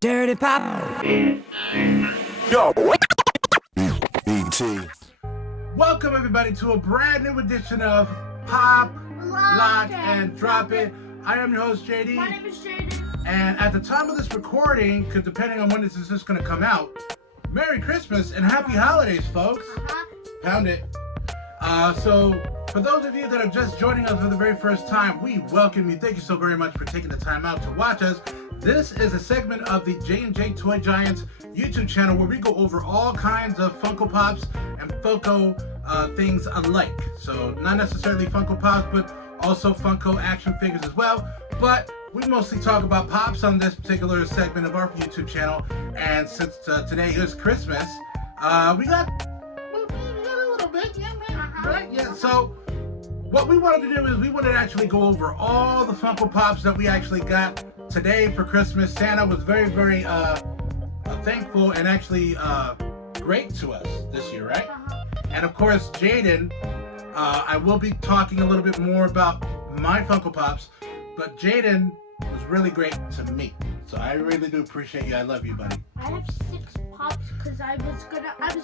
Dirty Pop. Yo, BT. Welcome everybody to a brand new edition of Pop, Lock, and Drop It. I am your host JD. My name is Jaden. And at the time of this recording, because depending on when this is going to come out, Merry Christmas and Happy Holidays, folks. Pound it. So for those of you that are just joining us for the very first time, we welcome you. Thank you so very much for taking the time out to watch us. This is a segment of the J&J Toy Giants YouTube channel where we go over all kinds of Funko Pops and Funko things alike. So not necessarily Funko Pops, but also Funko action figures as well. But we mostly talk about Pops on this particular segment of our YouTube channel. And since today is Christmas, we got a little bit, yeah, right? Yeah, so what we wanted to do is we wanted to actually go over all the Funko Pops that we actually got today for Christmas. Santa was very, very thankful and actually great to us this year, right? And of course, Jaden, I will be talking a little bit more about my Funko Pops, but Jaden was really great to me. So I really do appreciate you. I love you, buddy. I have 6 pops because I was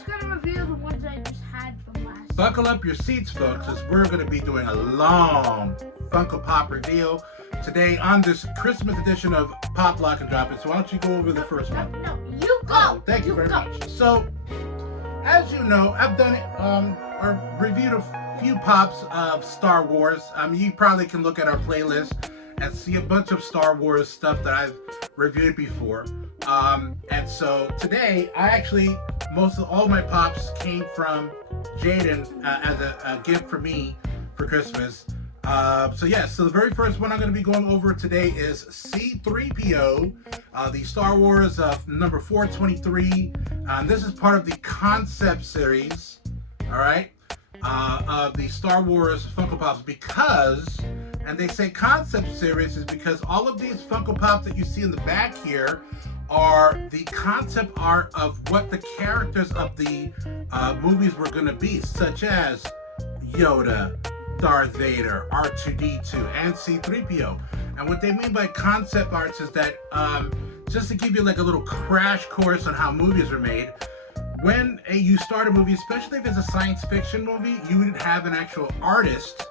gonna reveal the ones I just had from last. Buckle up your seats, folks, as we're gonna be doing a long Funko Pop reveal today on this Christmas edition of Pop, Lock, and Drop It. So why don't you go over the first one? No, you go. Oh, thank you very much. So, as you know, I've done it, or reviewed a few pops of Star Wars. You probably can look at our playlist and see a bunch of Star Wars stuff that I've reviewed before. And so today, I actually, most of all my pops came from Jaden as a gift for me for Christmas. So the very first one I'm going to be going over today is C-3PO, the Star Wars number 423. This is part of the concept series, all right, of the Star Wars Funko Pops because, and they say concept series is because all of these Funko Pops that you see in the back here are the concept art of what the characters of the movies were going to be, such as Yoda, Darth Vader, R2-D2, and C-3PO. And what they mean by concept arts is that, just to give you like a little crash course on how movies are made, when you start a movie, especially if it's a science fiction movie, you would have an actual artist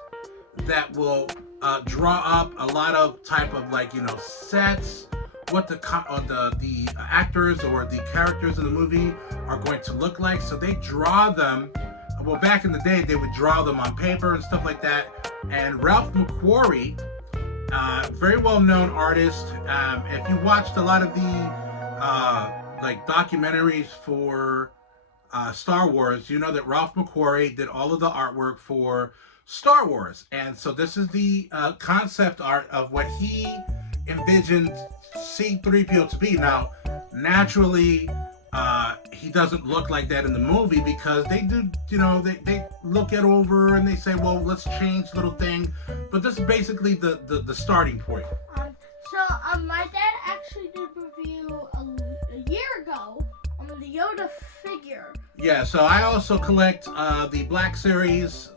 that will draw up a lot of type of sets, what the actors or the characters in the movie are going to look like. So they draw them. Well, back in the day, they would draw them on paper and stuff like that. And Ralph McQuarrie, very well-known artist. If you watched a lot of the documentaries for Star Wars, you know that Ralph McQuarrie did all of the artwork for Star Wars. And so this is the concept art of what he envisioned C-3PO to be. Now, naturally, he doesn't look like that in the movie because they do, they look it over and they say, well, let's change little thing. But this is basically the starting point. My dad actually did review a year ago on the Yoda figure. Yeah, so I also collect the Black Series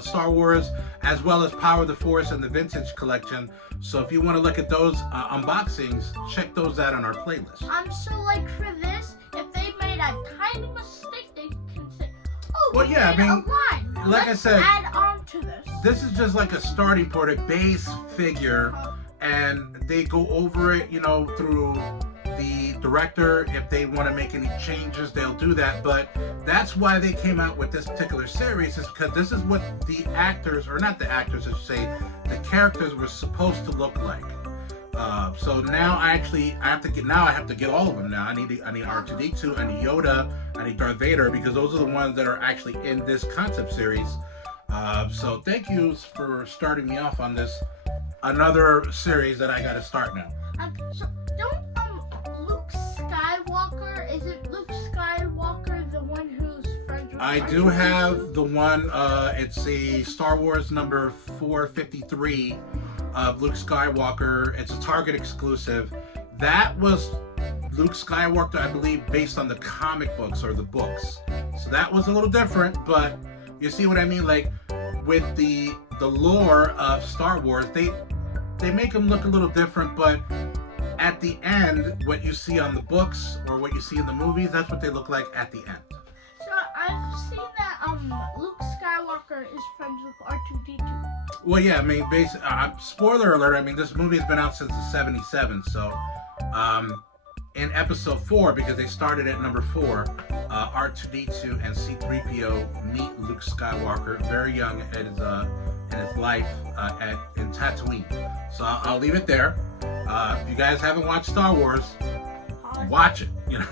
Star Wars, as well as Power of the Force and the Vintage Collection. So if you want to look at those unboxings, check those out on our playlist. So for this, if they made a tiny mistake, they can say, "Oh, well, yeah, a line. Like Let's I said, add on to this." This is just like a starting point, a base figure, and they go over it, through the director. If they want to make any changes, they'll do that. But that's why they came out with this particular series, is because this is what the actors, or not the actors, I should say, the characters were supposed to look like. So now I have to get all of them now. I need R2-D2, I need Yoda, I need Darth Vader, because those are the ones that are actually in this concept series. So thank you for starting me off on this another series that I got to start now. So don't Luke Skywalker? Is it Luke Skywalker the one who's friends with? I do have the one. It's the Star Wars number 453 of Luke Skywalker. It's a Target exclusive. That was Luke Skywalker, I believe, based on the comic books or the books. So that was a little different, but you see what I mean? Like with the lore of Star Wars, they make him look a little different, but at the end, what you see on the books or what you see in the movies, that's what they look like at the end. So I've seen that Luke Skywalker is friends with R2-D2. Well, yeah, I mean, spoiler alert, I mean, this movie has been out since the 77, so in episode 4, because they started at number 4, R2-D2 and C-3PO meet Luke Skywalker very young in his life in Tatooine. So I'll leave it there. If you guys haven't watched Star Wars, watch it. You know.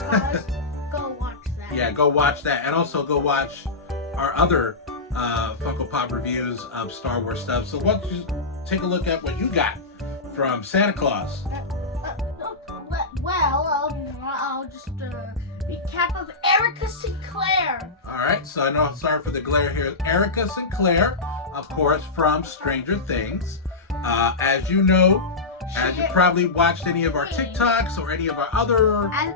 Go watch that. Yeah, go watch that, and also go watch our other Funko Pop reviews of Star Wars stuff. So why don't you take a look at what you got from Santa Claus? I'll just recap of Erica Sinclair. All right, so I know, sorry for the glare here. Erica Sinclair, of course, from Stranger Things. As you know, as you probably watched any of our TikToks or any of our other... And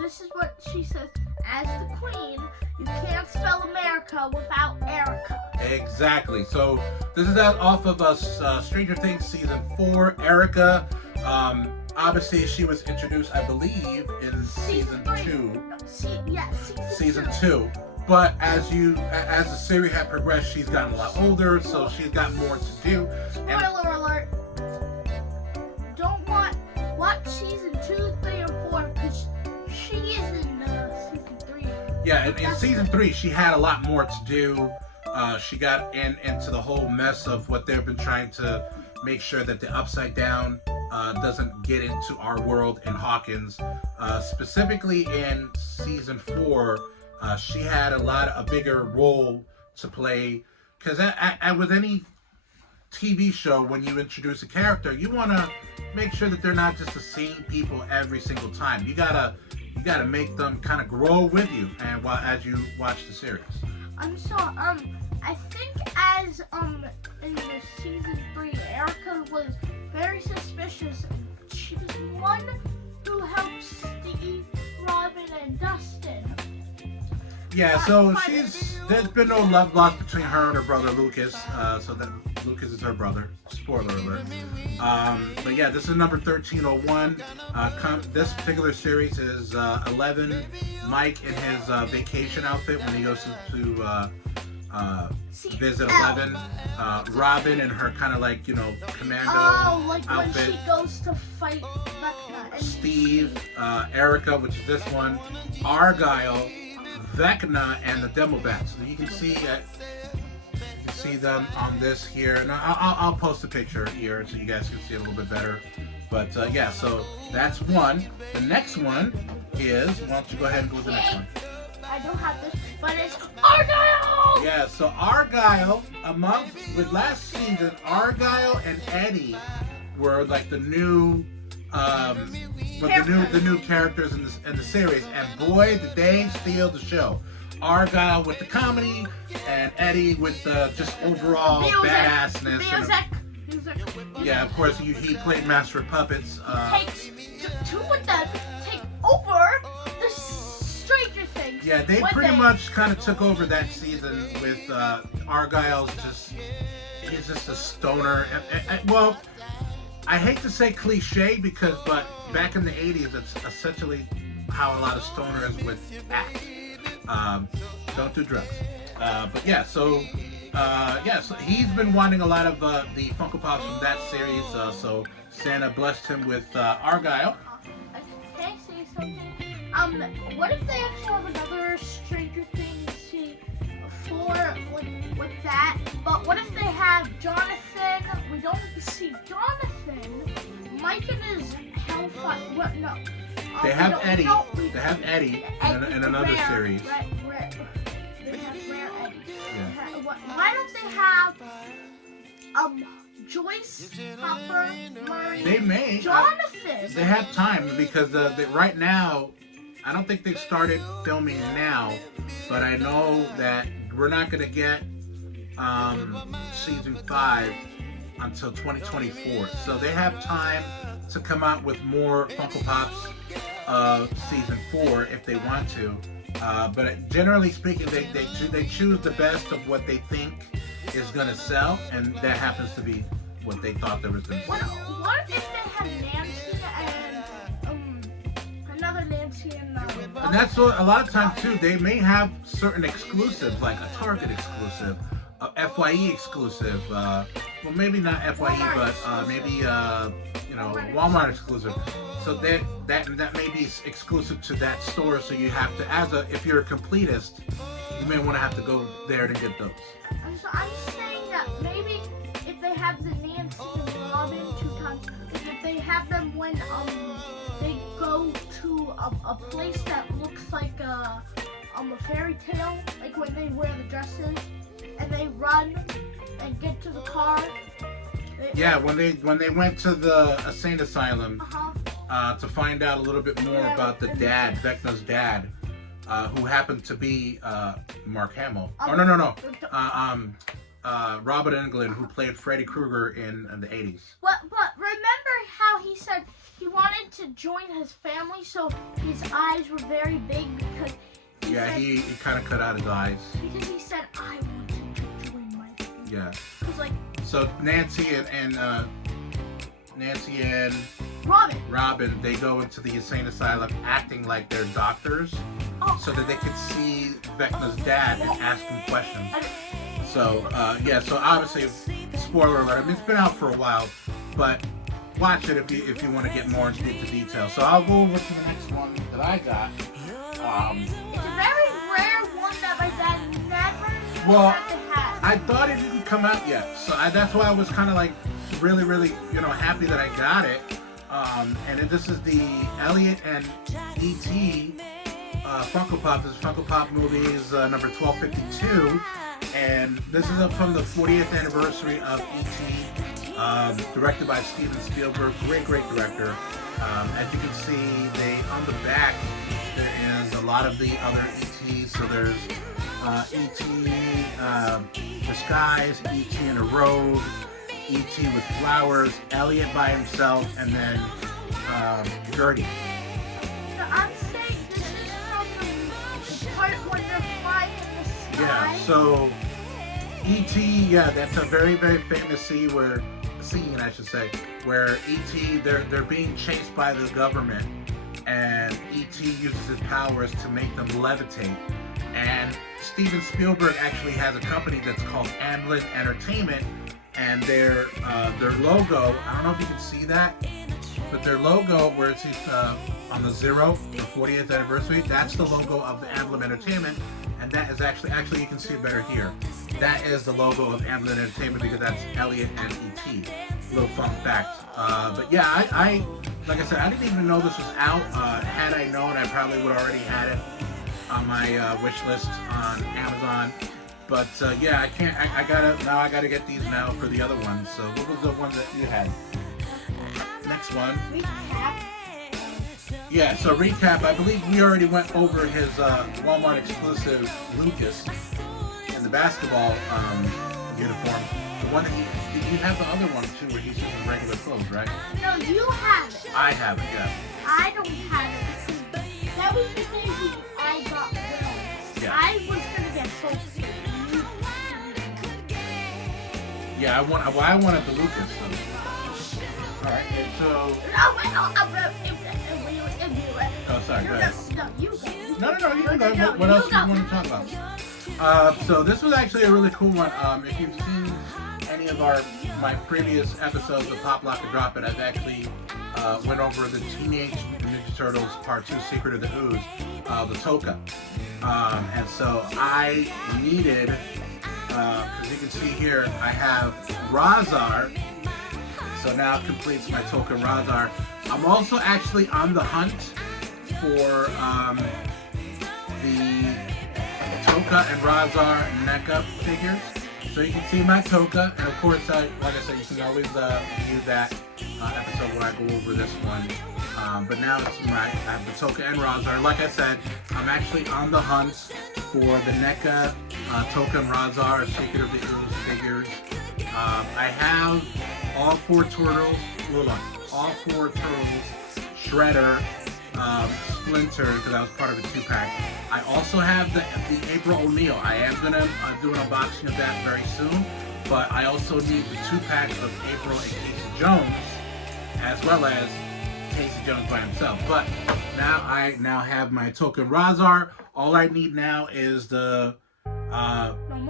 this is what she says. As the queen, you can't spell America without Erica. Exactly. So this is out off of Stranger Things Season 4. Erica, obviously she was introduced, I believe, in Season 2. Season 2. But as the series had progressed, she's gotten a lot older, so she's got more to do. Spoiler alert. Don't watch Season 2, 3, and 4 because she is in Season 3. Yeah, in Season 3, she had a lot more to do. She got into the whole mess of what they've been trying to make sure that the Upside Down doesn't get into our world in Hawkins. Specifically in Season 4, she had a bigger role to play. Because with any TV show, when you introduce a character, you want to make sure that they're not just the same people every single time. You gotta make them kind of grow with you, and as you watch the series. I think as in the Season 3, Erica was very suspicious. She was one who helped Steve, Robin, and Dustin. Yeah, so there's been no love lost between her and her brother Lucas. So that Lucas is her brother. Spoiler alert. But yeah, this is number 1301. This particular series is 11. Mike in his vacation outfit when he goes to visit 11. Robin in her kind of like, commando like outfit. When she goes to fight Vecna. Steve, Erica, which is this one, Argyle, Vecna, and the Demobats. So you can see them on this here, and I'll post a picture here so you guys can see it a little bit better. But yeah, so that's one. The next one is, why don't you go ahead and go with the next one? I don't have this, but it's Argyle! Yeah, so Argyle, with last season, Argyle and Eddie were like the new the new characters in the series, and boy, did they steal the show. Argyle with the comedy, and Eddie with the just overall badassness. Yeah, of course, he played Master of Puppets. Two of them take over the Stranger Things. Yeah, they pretty much kind of took over that season with Argyle's he's just a stoner. Well, I hate to say cliche but back in the 80s, it's essentially how a lot of stoners would act. Don't do drugs. But yeah, so he's been wanting a lot of the Funko Pops from that series. So Santa blessed him with Argyle. Can I say something? What if they actually have another Stranger Things with that? But what if they have Jonathan? We don't see Jonathan. Mike and his Hellfire. What? No. They have Eddie. They have Eddie in another series. They have Rare Eddie. Yeah. Why don't they have Joyce, Hopper, Murray? They may. Jonathan. They have time because right now, I don't think they've started filming now, but I know that we're not going to get season 5 until 2024. So they have time to come out with more Funko Pops of season 4 if they want to. But generally speaking, they choose the best of what they think is going to sell, and that happens to be what they thought there was going to sell. What if they had Nancy and Nancy and And that's what, a lot of times too, they may have certain exclusives, like a Target exclusive, a FYE exclusive, well maybe not FYE, but maybe Walmart exclusive. So that may be exclusive to that store. So you have to, if you're a completist, you may want to have to go there to get those. And so I'm saying that maybe if they have the Nancy and Robin 2 times, if they have them when they go to a place that looks like a fairy tale, like when they wear the dresses and they run and get to the car. Yeah, when they went to the insane asylum to find out a little bit more about the dad, Vecna's dad, who happened to be Mark Hamill. Robert Englund, who played Freddy Krueger in the 80s. But remember how he said he wanted to join his family, so his eyes were very big because he kind of cut out his eyes. Because he said, I wanted to join my family. Yeah. Like, so Nancy and Robin, they go into the insane asylum acting like they're doctors, so that they could see Vecna's dad and ask him questions. So so obviously, spoiler alert. I mean, it's been out for a while, but watch it if you want to get more into detail. So I'll go over to the next one that I got. It's a very rare one that my dad never had. I thought it didn't come out yet, so that's why I was kind of like really happy that I got it. And this is the Elliot and E.T. Funko Pop. This is Funko Pop Movies number 1252, and this is up from the 40th anniversary of E.T. Directed by Steven Spielberg, great director. As you can see, on the back there is a lot of the other E.T.s. So there's E.T. Disguise, E.T. in a robe, E.T. with flowers, Elliot by himself, and then Gertie. So I'm saying this is from the part when they're flying in the sky. Yeah, so E.T., that's a very famous scene where E.T. they're being chased by the government, and E.T. uses his powers to make them levitate. And Steven Spielberg actually has a company that's called Amblin Entertainment, and their logo, I don't know if you can see that, but their logo where it's on the 0, the 40th anniversary, that's the logo of the Amblin Entertainment, and that is actually you can see it better here. That is the logo of Amblin Entertainment because that's Elliot and E.T. Little fun fact. But yeah, I like I said, I didn't even know this was out. Had I known, I probably would already had it on my wish list on Amazon. But yeah, I gotta get these now for the other ones. So what was the one that you had? Next one. Recap. Yeah, so recap. I believe we already went over his Walmart exclusive Lucas in the basketball uniform. The one that you have the other one too, where he's just in regular clothes, right? No, you have it. I have it, yeah. I don't have it because that was the day when I got it. Yeah. I was gonna get so scared. Yeah, I wanted the Lucas. So. All right, and so. Oh, sorry. Go ahead. No, you can go. What else do you want to talk about? So this was actually a really cool one. If you've seen any of my previous episodes of Pop, Lock, and Drop It, I've actually went over the Teenage Mutant Ninja Turtles Part 2 Secret of the Ooze, the Toka. And so I needed, as you can see here, I have Razar. So now it completes my Toka Razar. I'm also actually on the hunt for the Toka and Razar NECA figures. So you can see my Toka, and of course, like I said, you can always view that episode when I go over this one. But now I have the Toka and Razar. Like I said, I'm actually on the hunt for the NECA Toka and Razar Secret of the Ooze figures. I have all 4 turtles. All 4 turtles. Shredder, Splinter, because I was part of a 2-pack. I also have the April O'Neil. I am gonna do an unboxing of that very soon. But I also need the 2-pack of April and Casey Jones, as well as Casey Jones by himself. But now I have my token Razar. All I need now is the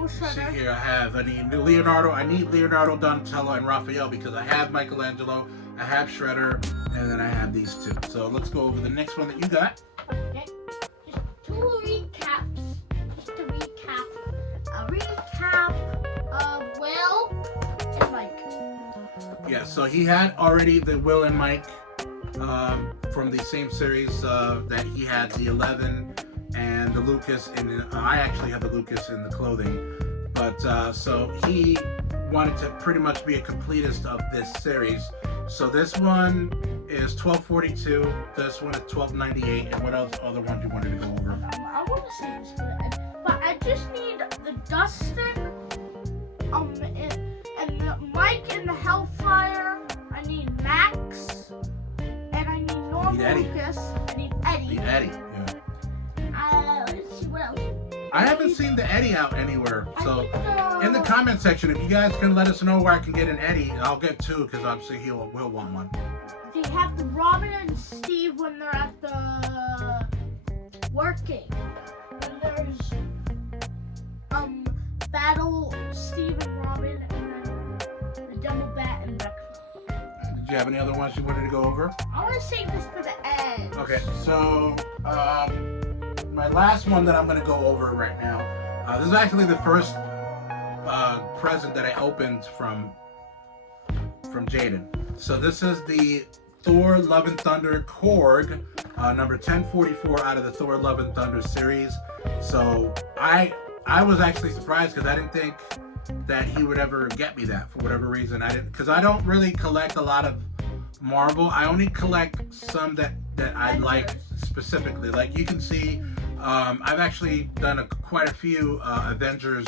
see here, I need Leonardo. I need Leonardo, Donatello, and Raphael because I have Michelangelo, I have Shredder, and then I have these two. So let's go over the next one that you got. Okay. Just two recaps. Just to recap. A recap of Will and Mike. Yeah, so he had already the Will and Mike from the same series that he had the 11 and the Lucas, and I actually have the Lucas in the clothing. But so he wanted to pretty much be a completist of this series. So this one is 1242. This one is 1298. And what else? Other ones you wanted to go over? I want to say this for the end, but I just need the Dustin, and the Mike and the Hellfire. I need Max, and I need normal Lucas. I need Eddie. The Eddie. Yeah. Let's see what else. I haven't seen the Eddie out anywhere. So in the comment section, if you guys can let us know where I can get an Eddie, I'll get two because obviously he'll want one. They have the Robin and Steve when they're at the working. And there's Battle Steve and Robin, and then the Double Bat and Vecna. Did you have any other ones you wanted to go over? I want to save this for the end. Okay, so my last one that I'm going to go over right now. This is actually the first present that I opened from Jaden. So this is the Thor Love and Thunder Korg, number 1044 out of the Thor Love and Thunder series. So I was actually surprised because I didn't think that he would ever get me that for whatever reason. Because I don't really collect a lot of Marvel. I only collect some that I like specifically. Like you can see, I've actually done quite a few Avengers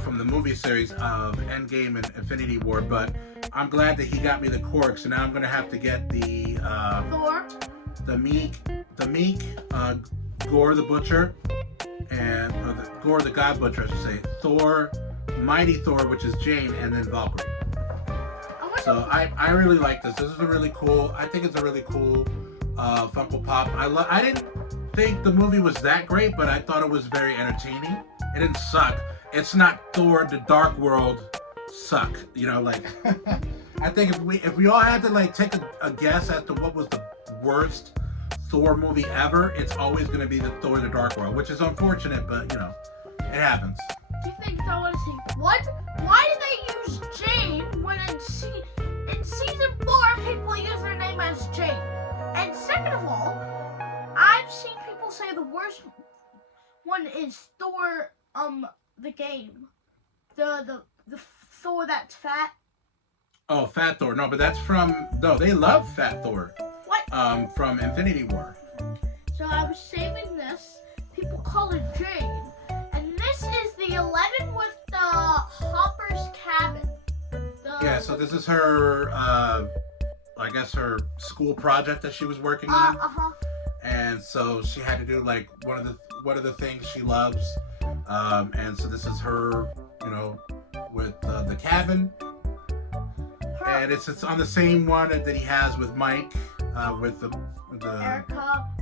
from the movie series of Endgame and Infinity War, but I'm glad that he got me the Korg. So now I'm gonna have to get the Thor, the Meek, Gore the Butcher, and Gore the God Butcher, I should say. Thor, Mighty Thor, which is Jane, and then Valkyrie. So I really like this. This is a really cool. I think it's a really cool Funko Pop. I didn't think the movie was that great, but I thought it was very entertaining. It didn't suck. It's not Thor: The Dark World suck. You know, like I think if we all had to like take a guess as to what was the worst Thor movie ever, it's always going to be the Thor: The Dark World, which is unfortunate, but you know, it happens. do you think I want to see what? Why did they use Jane when in season 4 people use their name as Jane? And second of all, I've seen people say the worst one is Thor, the game, the Thor that's fat. Oh, Fat Thor. No, but that's from they love Fat Thor. What? From Infinity War. So I was saving this. People call it Jane, and this is the 11 with the Hopper's cabin. Yeah, so this is her, I guess her school project that she was working on. And so she had to do like one of the things she loves. And so this is her, you know, with the cabin. And it's on the same one that he has with Mike, with the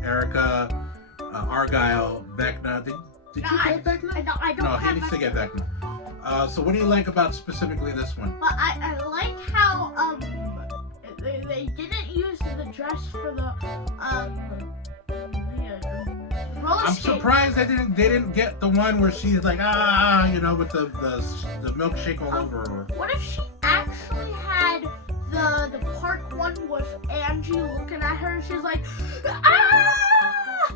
Erica, Argyle, Vecna. Did you get Vecna? I don't No, have he needs to get Vecna. So what do you like about specifically this one? But I like how they didn't use the dress for the roller I'm skate. surprised they didn't get the one where she's like you know, with the milkshake all over her. What if she actually had the park one with Angie looking at her and she's like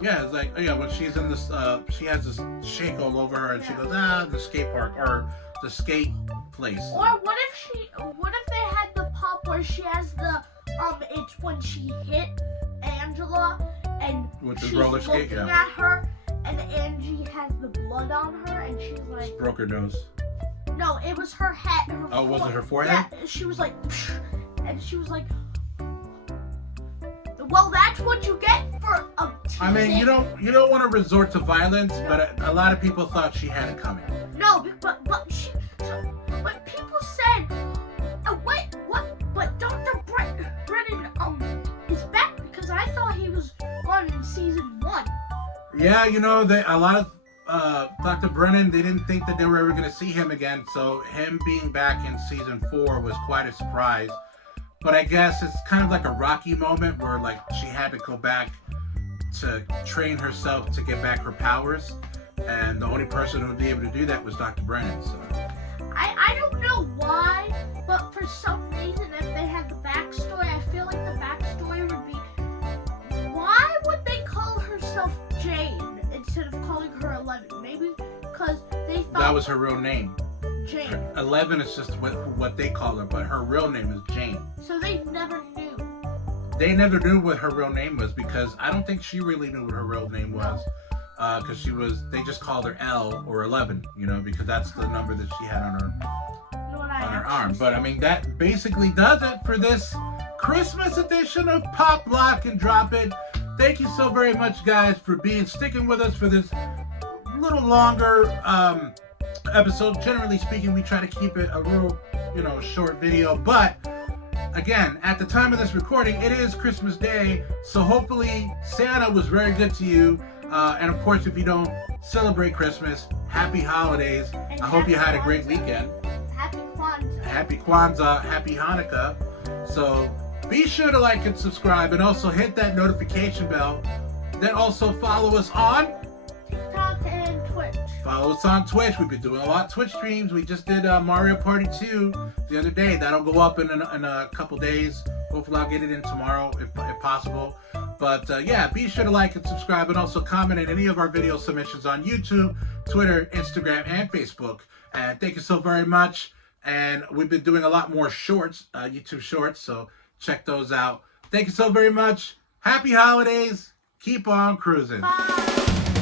Yeah, it's like when she's in this she has this shake all over her and she goes the skate park or the skate place. Or what if they had the pop where she has the it's when she hit Angela and With the she's roller skate, looking at her and Angie has the blood on her and she's like, broke her nose. No, it was her head. Was it her forehead? Yeah, she was like, psh, and she was like, well, that's what you get for a teasing. I mean, you don't want to resort to violence, but a lot of people thought she had it coming. No, but people said, wait, what? But Dr. Brennan is back Yeah, you know, a lot of Dr. Brennan, they didn't think that they were ever going to see him again. So him being back in season 4 was quite a surprise. But I guess it's kind of like a Rocky moment where like she had to go back to train herself to get back her powers. And the only person who would be able to do that was Dr. Brennan. So I don't know why, but for some reason, if they had the backstory, I feel like the backstory would be, why would they call herself Jane instead of calling her 11? Maybe because they thought that was her real name. Jane. 11 is just what they call her, but her real name is Jane. So they never knew. They never knew what her real name was because I don't think she really knew what her real name was. Because they just called her L or 11, you know, because that's the number that she had on her arm. But I mean, that basically does it for this Christmas edition of Pop, Lock, and Drop It. Thank you so very much, guys, for sticking with us for this little longer episode. Generally speaking, we try to keep it a real, short video. But again, at the time of this recording, it is Christmas Day, so hopefully Santa was very good to you. And of course, if you don't celebrate Christmas, happy holidays. And I hope you had a great Kwanzaa. weekend. Happy Kwanzaa. Happy Kwanzaa, happy Hanukkah. So be sure to like and subscribe and also hit that notification bell. Then also follow us on TikTok and Twitch. Follow us on Twitch. We've been doing a lot of Twitch streams. We just did Mario Party 2 the other day. That'll go up in a couple days. Hopefully I'll get it in tomorrow if possible. But yeah, be sure to like and subscribe and also comment on any of our video submissions on YouTube, Twitter, Instagram, and Facebook. And thank you so very much. And we've been doing a lot more shorts, YouTube shorts, so check those out. Thank you so very much. Happy holidays. Keep on cruising. Bye.